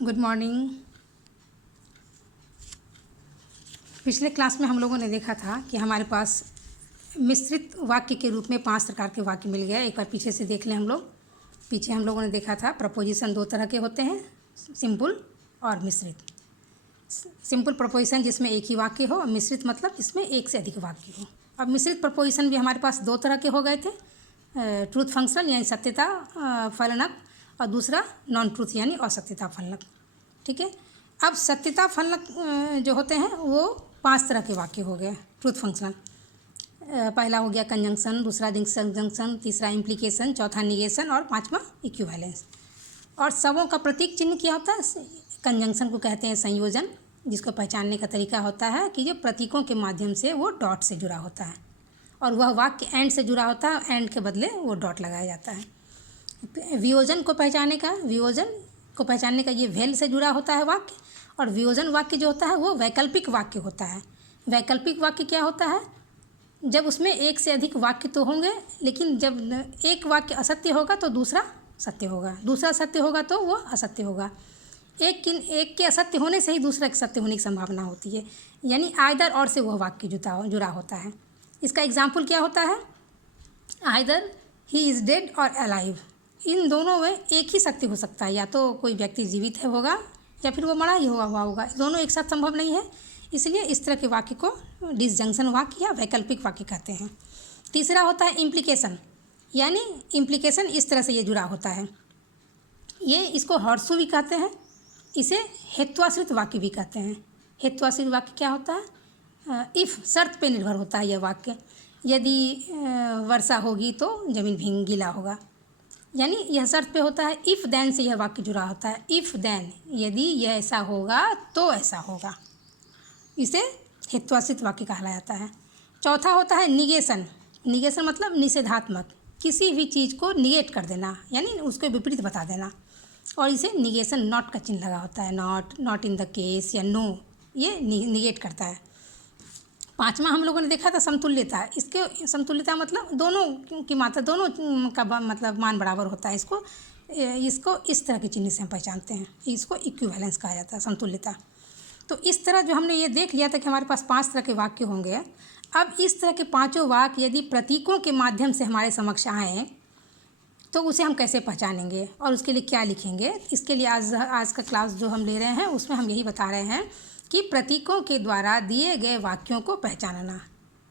Good morning. पिछले class में हम लोगों ने देखा था कि हमारे पास मिश्रित वाक्य के रूप में 5 प्रकार के वाक्य मिल गए। एक बार पीछे से देख लें हम लोग। पीछे हम लोगों ने देखा था प्रपोजिशन 2 तरह के होते हैं, सिंपल और मिश्रित। सिंपल प्रपोजिशन जिसमें एक ही वाक्य हो, और मिश्रित मतलब इसमें एक से अधिक वाक्य हो। अब मिश्रित प्रपोजिशन भी हमारे पास 2 तरह के हो गए थे, ट्रूथ फंक्शन यानी सत्यता फलनक, और दूसरा नॉन ट्रूथ यानी असत्यता फलनक। ठीक है। अब सत्यता फलनक जो होते हैं वो 5 तरह के वाक्य हो गए ट्रूथ फंक्शन। पहला हो गया कंजंक्शन, दूसरा डिसकंजंक्शन, तीसरा इम्प्लीकेशन, चौथा निगेशन और 5वां इक्विवेलेंस। और सबों का प्रतीक चिन्ह क्या होता है? कंजंक्शन को कहते हैं संयोजन, जिसको पहचानने का तरीका होता है कि जो प्रतीकों के माध्यम से वो डॉट से जुड़ा होता है, और वह वाक्य एंड से जुड़ा होता है, एंड के बदले वो डॉट लगाया जाता है। वियोजन को पहचानने का ये वेल से जुड़ा होता है वाक्य, और वियोजन वाक्य जो होता है वो वैकल्पिक वाक्य होता है। वैकल्पिक वाक्य क्या होता है? जब उसमें एक से अधिक वाक्य तो होंगे, लेकिन जब एक वाक्य असत्य होगा तो दूसरा सत्य होगा, दूसरा सत्य होगा तो वो असत्य होगा। एक के असत्य होने से ही दूसरा के सत्य होने की संभावना होती है, यानी आइदर और से वह वाक्य जुड़ा होता है। इसका एग्जाम्पल क्या होता है? आइदर ही इज़ डेड और अलाइव। इन दोनों में एक ही सत्य हो सकता है, या तो कोई व्यक्ति जीवित है होगा या फिर वो मरा ही हुआ होगा। दोनों एक साथ संभव नहीं है, इसलिए इस तरह के वाक्य को डिसजंक्शन वाक्य या वैकल्पिक वाक्य कहते हैं। तीसरा होता है इम्प्लीकेशन, यानी इम्प्लीकेशन इस तरह से ये जुड़ा होता है। इसको हॉर्सू भी कहते हैं, इसे हेत्वाश्रित वाक्य भी कहते हैं। हेत्वाश्रित वाक्य क्या होता है? इफ़ शर्त पे निर्भर होता है यह वाक्य। यदि वर्षा होगी तो ज़मीन गीला होगा, यानी यह शर्त पे होता है। इफ़ देन से यह वाक्य जुड़ा होता है। इफ़ देन, यदि यह ऐसा होगा तो ऐसा होगा, इसे हेत्वाश्रित वाक्य कहा जाता है। चौथा होता है निगेशन। निगेशन मतलब निषेधात्मक, किसी भी चीज़ को निगेट कर देना, यानी उसके विपरीत बता देना, और इसे निगेशन नॉट का चिन्ह लगा होता है। नॉट इन द केस या नो, ये निगेट करता है। 5वां हम लोगों ने देखा था समतुल्यता। इसके समतुल्यता मतलब दोनों की मात्रा, दोनों का मतलब मान बराबर होता है। इसको इस तरह के चिन्ह से हम पहचानते हैं, इसको इक्विवेलेंस कहा जाता है, समतुल्यता। तो इस तरह जो हमने ये देख लिया था कि हमारे पास 5 तरह के वाक्य होंगे। अब इस तरह के 5 वाक्य यदि प्रतीकों के माध्यम से हमारे समक्ष आएँ तो उसे हम कैसे पहचानेंगे और उसके लिए क्या लिखेंगे? इसके लिए आज का क्लास जो हम ले रहे हैं उसमें हम यही बता रहे हैं कि प्रतीकों के द्वारा दिए गए वाक्यों को पहचानना।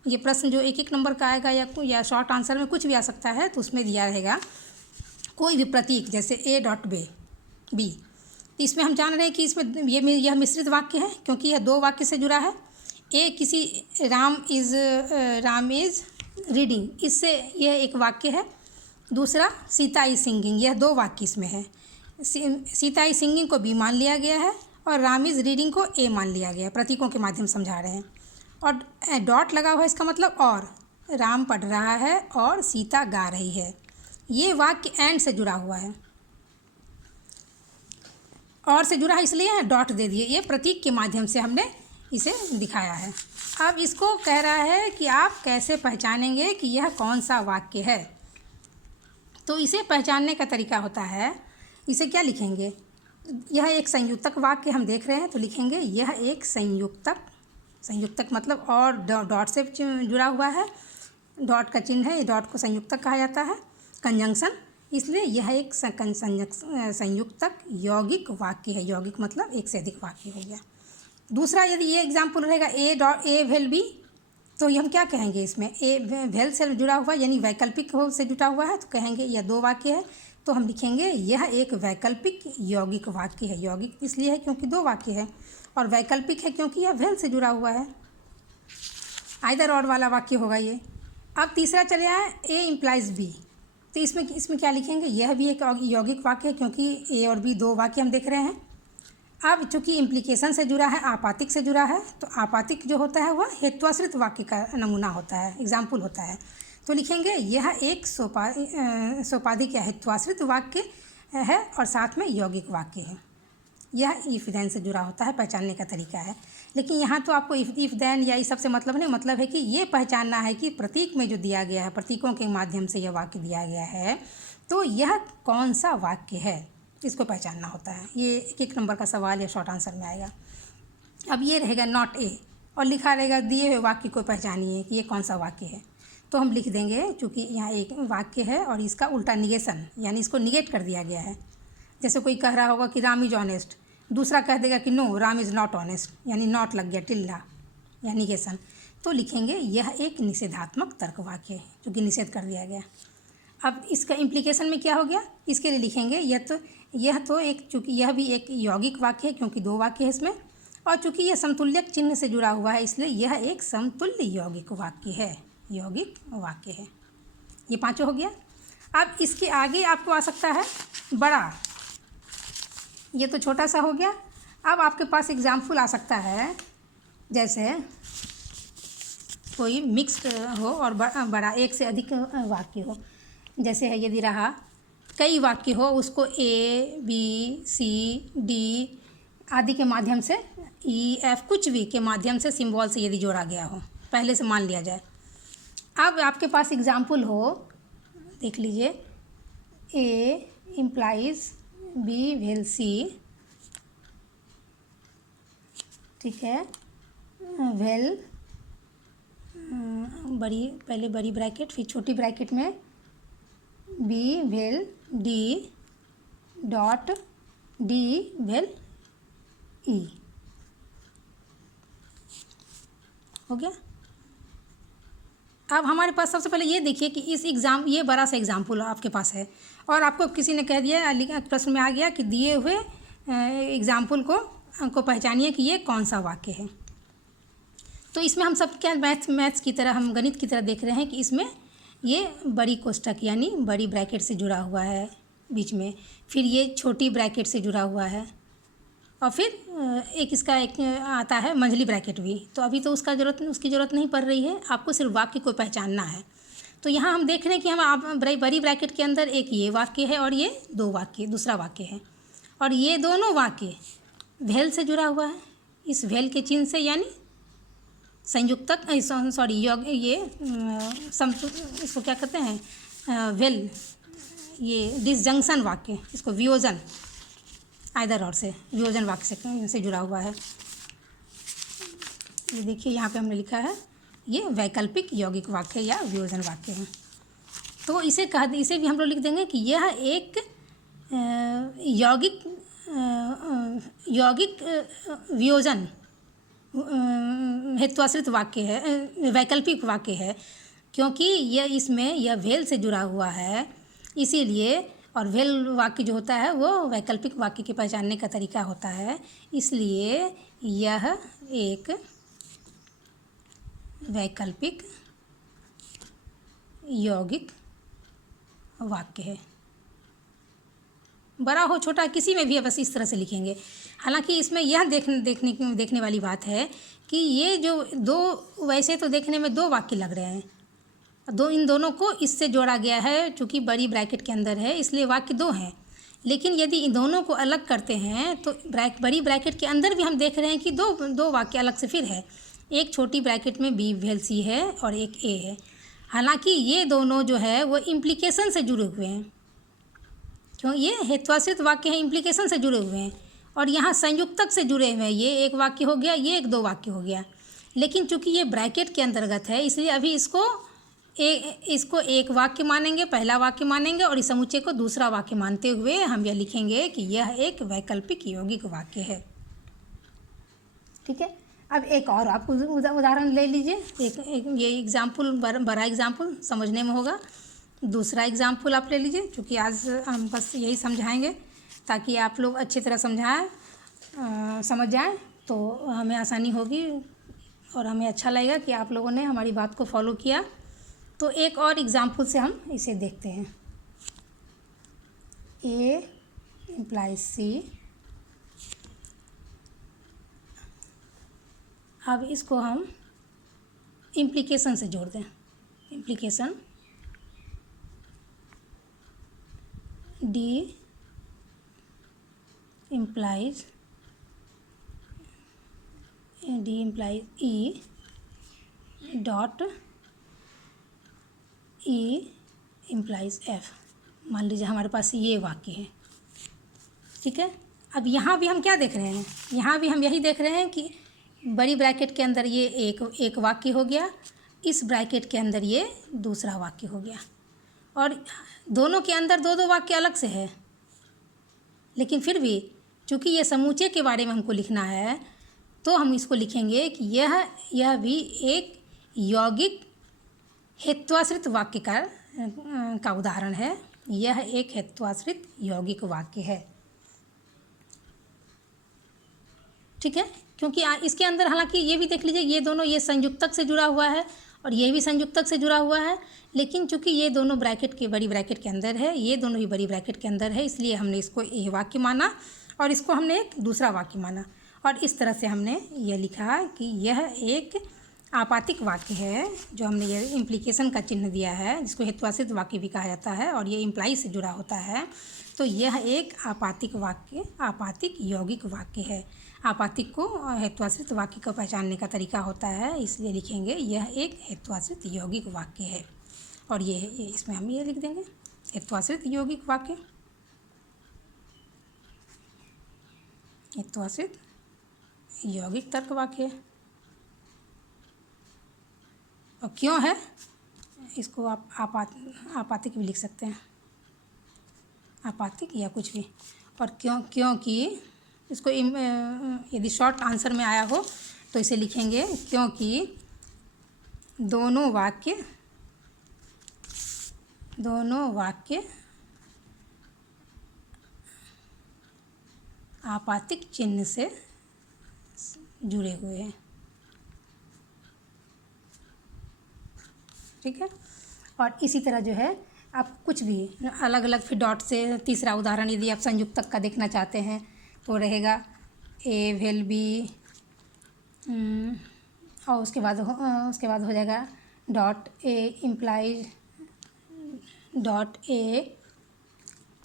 ये प्रश्न जो 1-1 नंबर का आएगा या शॉर्ट आंसर में कुछ भी आ सकता है, तो उसमें दिया रहेगा कोई भी प्रतीक, जैसे A.B। तो इसमें हम जान रहे हैं कि इसमें यह मिश्रित वाक्य है, क्योंकि यह 2 वाक्य से जुड़ा है। किसी राम इज़ रीडिंग, इससे यह एक वाक्य है। दूसरा सीता इज सिंगिंग, यह 2 वाक्य इसमें है। सीता इज सिंगिंग को B मान लिया गया है और राम इज़ रीडिंग को A मान लिया गया है। प्रतीकों के माध्यम समझा रहे हैं। और डॉट लगा हुआ है, इसका मतलब और राम पढ़ रहा है और सीता गा रही है। ये वाक्य एंड से जुड़ा हुआ है, और से जुड़ा है इसलिए डॉट दे दिए। ये प्रतीक के माध्यम से हमने इसे दिखाया है। अब इसको कह रहा है कि आप कैसे पहचानेंगे कि यह कौन सा वाक्य है। तो इसे पहचानने का तरीका होता है, इसे क्या लिखेंगे? यह एक संयुक्तक वाक्य हम देख रहे हैं, तो लिखेंगे यह एक संयुक्तक मतलब और डॉट से जुड़ा हुआ है, डॉट का चिन्ह है, डॉट को संयुक्तक कहा जाता है। कंजंक्शन, इसलिए यह एक संयुक्तक यौगिक वाक्य है। यौगिक मतलब एक से अधिक वाक्य हो गया। दूसरा, यदि ये एग्जाम्पल रहेगा A वेल B, तो ये हम क्या कहेंगे? इसमें ए वेल से जुड़ा हुआ यानी वैकल्पिक से जुड़ा हुआ है, तो कहेंगे यह 2 वाक्य है, तो हम लिखेंगे यह एक वैकल्पिक यौगिक वाक्य है। यौगिक इसलिए है क्योंकि 2 वाक्य है, और वैकल्पिक है क्योंकि यह वेल से जुड़ा हुआ है। आइदर और वाला वाक्य होगा ये। अब तीसरा चले आए A इम्प्लाइज B, तो इसमें क्या लिखेंगे? यह भी एक यौगिक वाक्य है, क्योंकि A और B 2 वाक्य हम देख रहे हैं। अब चूँकि इम्प्लीकेशन से जुड़ा है, आपातिक से जुड़ा है, तो आपातिक जो होता है वह हेत्वाश्रित वाक्य का नमूना होता है, एग्जाम्पल होता है। तो लिखेंगे यह एक सोपाधिक या हेत्वाश्रित वाक्य है और साथ में यौगिक वाक्य है। यह इफ़ देन से जुड़ा होता है, पहचानने का तरीका है। लेकिन यहाँ तो आपको इफ़ देन या इस सब से मतलब नहीं, मतलब है कि ये पहचानना है कि प्रतीक में जो दिया गया है, प्रतीकों के माध्यम से यह वाक्य दिया गया है, तो यह कौन सा वाक्य है। इसको पहचानना होता है। ये एक एक नंबर का सवाल या शॉर्ट आंसर में आएगा। अब ये रहेगा नॉट ए और लिखा रहेगा दिए हुए वाक्य को पहचानिए कि ये कौन सा वाक्य है। तो हम लिख देंगे, चूँकि यहाँ एक वाक्य है और इसका उल्टा निगेशन, यानी इसको निगेट कर दिया गया है। जैसे कोई कह रहा होगा कि राम इज़ ऑनेस्ट, दूसरा कह देगा कि no Ram is not honest, यानी नॉट लग गया, टिल्ला या निगेशन। तो लिखेंगे यह एक निषेधात्मक तर्क वाक्य है, क्योंकि निषेध कर दिया गया। अब इसका इम्प्लीकेशन में क्या हो गया, इसके लिए लिखेंगे यह तो एक, चूँकि यह भी एक यौगिक वाक्य है क्योंकि दो वाक्य है इसमें, और चूँकि यह समतुल्यक चिन्ह से जुड़ा हुआ है इसलिए यह एक समतुल्य यौगिक वाक्य है, यौगिक वाक्य है। ये पांचों हो गया। अब इसके आगे आपको आ सकता है बड़ा, ये तो छोटा सा हो गया। अब आपके पास एग्जाम्पल आ सकता है, जैसे कोई मिक्स्ड हो और बड़ा एक से अधिक वाक्य हो। जैसे है यदि रहा कई वाक्य हो, उसको ए बी सी डी आदि के माध्यम से, ई एफ कुछ भी के माध्यम से सिंबल से यदि जोड़ा गया हो, पहले से मान लिया जाए। अब आपके पास एग्जाम्पल हो, देख लीजिए, ए इम्प्लाइज बी वेल सी, ठीक है, वेल बड़ी, पहले बड़ी ब्रैकेट फिर छोटी ब्रैकेट में b well d dot d well e, हो गया। अब हमारे पास सबसे पहले ये देखिए कि ये बड़ा सा एग्जाम्पल आपके पास है और आपको किसी ने कह दिया, प्रश्न में आ गया कि दिए हुए एग्जाम्पल को पहचानिए कि ये कौन सा वाक्य है। तो इसमें हम सब क्या मैथ्स की तरह, हम गणित की तरह देख रहे हैं कि इसमें ये बड़ी कोष्ठक यानी बड़ी ब्रैकेट से जुड़ा हुआ है बीच में, फिर ये छोटी ब्रैकेट से जुड़ा हुआ है, और फिर एक इसका एक आता है मंझली ब्रैकेट भी। तो अभी तो उसकी ज़रूरत नहीं पड़ रही है, आपको सिर्फ वाक्य को पहचानना है। तो यहाँ हम देख रहे हैं कि हम बड़ी ब्रैकेट के अंदर एक ये वाक्य है और ये दूसरा वाक्य है, और ये दोनों वाक्य वेल से जुड़ा हुआ है, इस वेल के चिन्ह से, यानी संयुक्तक, सॉरी ये इसको क्या कहते हैं, वेल, ये डिसजंक्शन वाक्य, इसको वियोजन, आइदर और से वियोजन वाक्य से जुड़ा हुआ है। ये देखिए यहाँ पे हमने लिखा है ये वैकल्पिक यौगिक वाक्य या वियोजन वाक्य है। तो इसे भी हम लोग लिख देंगे कि यह एक यौगिक वियोजन हेत्वाश्रित वाक्य है, वैकल्पिक वाक्य है, क्योंकि यह वेल से जुड़ा हुआ है, इसीलिए। और वेल वाक्य जो होता है वो वैकल्पिक वाक्य के पहचानने का तरीका होता है, इसलिए यह एक वैकल्पिक यौगिक वाक्य है। बड़ा हो छोटा किसी में भी है, बस इस तरह से लिखेंगे। हालांकि इसमें यह देखने वाली बात है कि ये जो दो, वैसे तो देखने में दो वाक्य लग रहे हैं, इन दोनों को इससे जोड़ा गया है, चूँकि बड़ी ब्रैकेट के अंदर है इसलिए वाक्य दो हैं। लेकिन यदि इन दोनों को अलग करते हैं तो बड़ी ब्रैकेट के अंदर भी हम देख रहे हैं कि दो वाक्य अलग से फिर है। एक छोटी ब्रैकेट में बी वेल सी है और एक ए है। हालांकि ये दोनों जो है वो इम्प्लीकेशन से जुड़े हुए हैं, क्यों, ये हेत्वाश्रित वाक्य है, इम्प्लीकेशन से जुड़े हुए हैं, और यहाँ संयुक्तक से जुड़े हुए हैं। ये एक वाक्य हो गया, ये एक दो वाक्य हो गया। लेकिन चूँकि ये ब्रैकेट के अंतर्गत है इसलिए अभी इसको एक वाक्य मानेंगे, पहला वाक्य मानेंगे, और इस समुच्चय को दूसरा वाक्य मानते हुए हम यह लिखेंगे कि यह एक वैकल्पिक यौगिक वाक्य है। ठीक है। अब एक और आपको उदाहरण ले लीजिए, ये एग्जाम्पल बड़ा एग्जाम्पल समझने में होगा। दूसरा एग्जाम्पल आप ले लीजिए, क्योंकि आज हम बस यही समझाएंगे ताकि आप लोग अच्छी तरह समझ जाएं, तो हमें आसानी होगी और हमें अच्छा लगेगा कि आप लोगों ने हमारी बात को फॉलो किया। तो एक और एग्जाम्पल से हम इसे देखते हैं। ए इम्प्लाइज सी, अब इसको हम इम्प्लीकेशन से जोड़ दें। Implication D implies E dot E implies F. मान लीजिए हमारे पास ये वाक्य है, ठीक है। अब यहाँ भी हम क्या देख रहे हैं, यहाँ भी हम यही देख रहे हैं कि बड़ी ब्रैकेट के अंदर ये एक वाक्य हो गया, इस ब्रैकेट के अंदर ये दूसरा वाक्य हो गया, और दोनों के अंदर दो दो वाक्य अलग से है। लेकिन फिर भी चूँकि ये समूचे के बारे में हमको लिखना है, तो हम इसको लिखेंगे कि यह भी एक यौगिक हेत्वाश्रित वाक्य का उदाहरण है। यह एक हेत्वाश्रित यौगिक वाक्य है। ठीक है, क्योंकि इसके अंदर हालांकि ये भी देख लीजिए, ये दोनों, ये संयुक्तक से जुड़ा हुआ है और ये भी संयुक्तक से जुड़ा हुआ है, लेकिन चूंकि ये दोनों बड़ी ब्रैकेट के अंदर है, ये दोनों ही बड़ी ब्रैकेट के अंदर है, इसलिए हमने इसको ये वाक्य माना और इसको हमने एक दूसरा वाक्य माना, और इस तरह से हमने ये लिखा कि यह एक आपातिक वाक्य है, जो हमने ये इम्प्लीकेशन का चिन्ह दिया है, जिसको हेत्वाश्रित वाक्य भी कहा जाता है, और ये इम्प्लाई से जुड़ा होता है। तो यह एक आपातिक वाक्य, आपातिक यौगिक वाक्य है। आपातिक को हेत्वाश्रित वाक्य को पहचानने का तरीका होता है, इसलिए लिखेंगे यह एक हेत्वाश्रित यौगिक वाक्य है। और ये इसमें हम ये लिख देंगे हेत्वाश्रित यौगिक वाक्य, हेत्वाश्रित यौगिक तर्क वाक्य। और क्यों है, इसको आप आपातिक भी लिख सकते हैं, आपातिक या कुछ भी। और क्योंकि इसको यदि शॉर्ट आंसर में आया हो तो इसे लिखेंगे क्योंकि दोनों वाक्य आपातिक चिन्ह से जुड़े हुए हैं। ठीक है। और इसी तरह जो है आप कुछ भी अलग अलग फिर डॉट से, तीसरा उदाहरण यदि आप संयुक्तक का देखना चाहते हैं तो रहेगा ए वेल बी, और उसके बाद हो जाएगा डॉट ए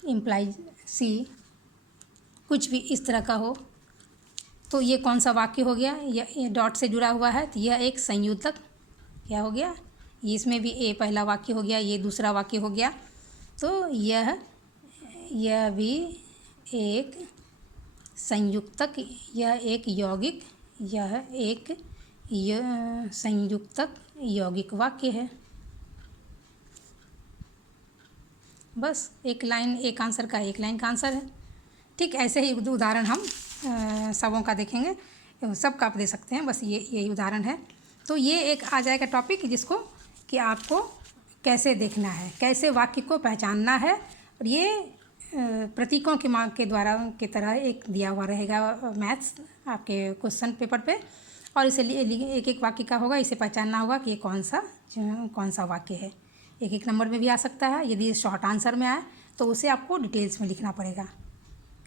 इम्प्लाइज सी, कुछ भी इस तरह का हो तो ये कौन सा वाक्य हो गया, ये डॉट से जुड़ा हुआ है तो यह एक संयुक्तक क्या हो गया, इसमें भी ए पहला वाक्य हो गया, ये दूसरा वाक्य हो गया। तो यह भी एक संयुक्तक, यह एक यौगिक, यह एक संयुक्तक यौगिक वाक्य है। बस एक लाइन, एक आंसर का एक लाइन का आंसर है। ठीक, ऐसे ही उदाहरण हम सबों का देखेंगे, सब का आप दे सकते हैं, बस यही उदाहरण है। तो ये एक आ जाएगा टॉपिक जिसको कि आपको कैसे देखना है, कैसे वाक्य को पहचानना है, और ये प्रतीकों के द्वारा की तरह एक दिया हुआ रहेगा मैथ्स आपके क्वेश्चन पेपर पे, और इसे एक एक वाक्य का होगा, इसे पहचानना होगा कि ये कौन सा वाक्य है। एक एक नंबर में भी आ सकता है, यदि शॉर्ट आंसर में आए तो उसे आपको डिटेल्स में लिखना पड़ेगा,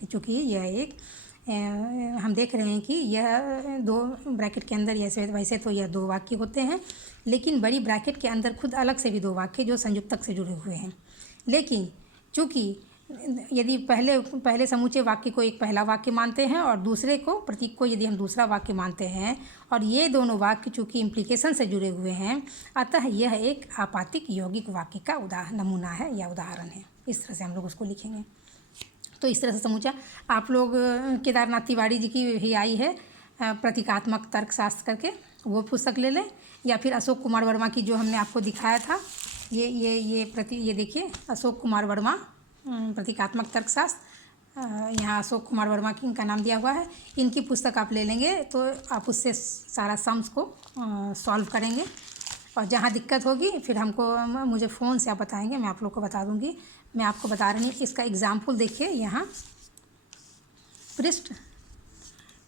क्योंकि यह एक हम देख रहे हैं कि यह दो ब्रैकेट के अंदर, वैसे तो यह दो वाक्य होते हैं, लेकिन बड़ी ब्रैकेट के अंदर खुद अलग से भी दो वाक्य जो संयुक्तक से जुड़े हुए हैं। लेकिन चूँकि यदि पहले समूचे वाक्य को एक पहला वाक्य मानते हैं और दूसरे को, प्रतीक को, यदि हम दूसरा वाक्य मानते हैं, और ये दोनों वाक्य चूँकि इम्प्लीकेशन से जुड़े हुए हैं, अतः यह एक आपातिक यौगिक वाक्य का नमूना है या उदाहरण है। इस तरह से हम लोग उसको लिखेंगे। तो इस तरह से समूचा आप लोग केदारनाथ तिवारी जी की भी आई है प्रतीकात्मक तर्कशास्त्र करके, वो पुस्तक ले लें, या फिर अशोक कुमार वर्मा की जो हमने आपको दिखाया था, ये देखिए अशोक कुमार वर्मा प्रतीकात्मक तर्कशास्त्र, यहाँ अशोक कुमार वर्मा की इनका नाम दिया हुआ है। इनकी पुस्तक आप ले लेंगे तो आप उससे सारा सम्स को सॉल्व करेंगे, और जहाँ दिक्कत होगी फिर मुझे फ़ोन से आप बताएंगे, मैं आप लोग को बता दूँगी। मैं आपको बता रही हूँ, इसका एग्ज़ाम्पल देखिए, यहाँ पृष्ठ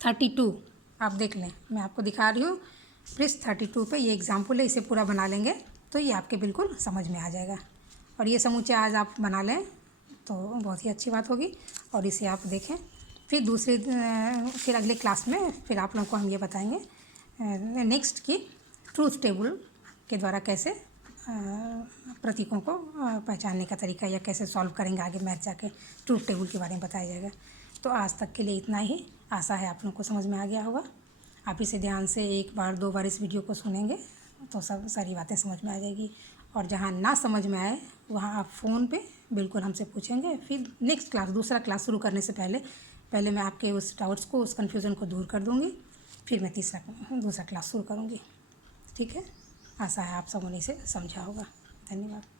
32 आप देख लें, मैं आपको दिखा रही हूँ पृष्ठ 32 पे ये एग्ज़ाम्पल है, इसे पूरा बना लेंगे तो ये आपके बिल्कुल समझ में आ जाएगा। और ये समूचे आज आप बना लें तो बहुत ही अच्छी बात होगी, और इसे आप देखें। फिर अगले क्लास में फिर आप लोगों को हम ये बताएंगे नेक्स्ट की ट्रूथ टेबल के द्वारा कैसे प्रतीकों को पहचानने का तरीका, या कैसे सॉल्व करेंगे आगे मैथ जाके, ट्रूथ टेबल के बारे में बताया जाएगा। तो आज तक के लिए इतना ही, आशा है आप लोगों को समझ में आ गया होगा। आप इसे ध्यान से एक बार 2 बार इस वीडियो को सुनेंगे तो सारी बातें समझ में आ जाएगी। और जहाँ ना समझ में आए वहाँ आप फ़ोन पे बिल्कुल हमसे पूछेंगे। फिर नेक्स्ट क्लास, दूसरा क्लास शुरू करने से पहले मैं आपके उस डाउट्स को, उस कन्फ्यूज़न को दूर कर दूँगी। फिर मैं दूसरा क्लास शुरू करूँगी। ठीक है, आशा है आप सबों ने इसे समझा होगा। धन्यवाद।